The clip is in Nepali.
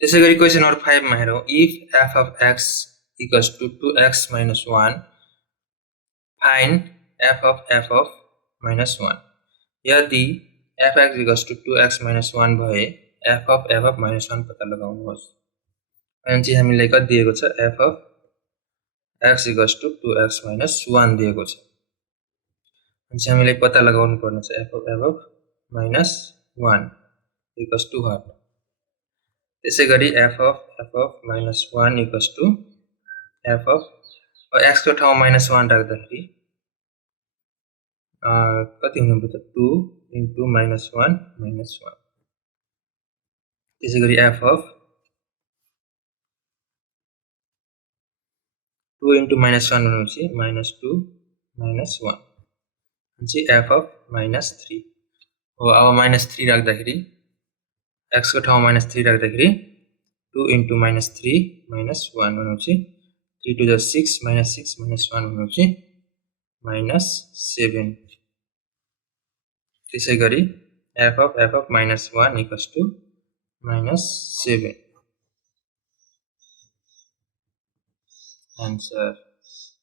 त्यसै गरी क्वेशन नम्बर 5 मा हेरौं if f of x equals to 2x minus 1 find f of minus 1 यदि fx equals to 2x minus 1 भए f of minus 1 पत्ता लगाउनुहोस् अनि चाहिँ हामीलाई कति दिएको छ f of x equals to 2x minus 1 दिएको छ अनि चाहिँ हामीलाई पत्ता लगाउनु पर्ने छ f of minus 1 equals to what त्यसै गरी f of minus 1 equals to f of x को ठाउँमा minus 1 राख्दाखेरि कति हुनु पर्छ 2 into minus 1 minus 1 त्यसै गरी f of 2 into minus 1 भनेपछि minus 2 minus 1 अनि चाहिँ f of minus 3 हो अब minus 3 राख्दाखेरि x को ठाउँमा minus 3 राख्दाखेरि 2 into minus 3 minus 1 भनेपछि 3 to the 6 minus 6 minus 1 भनेपछि minus 7 त्यसै गरी f of minus 1 equals to minus 7 answer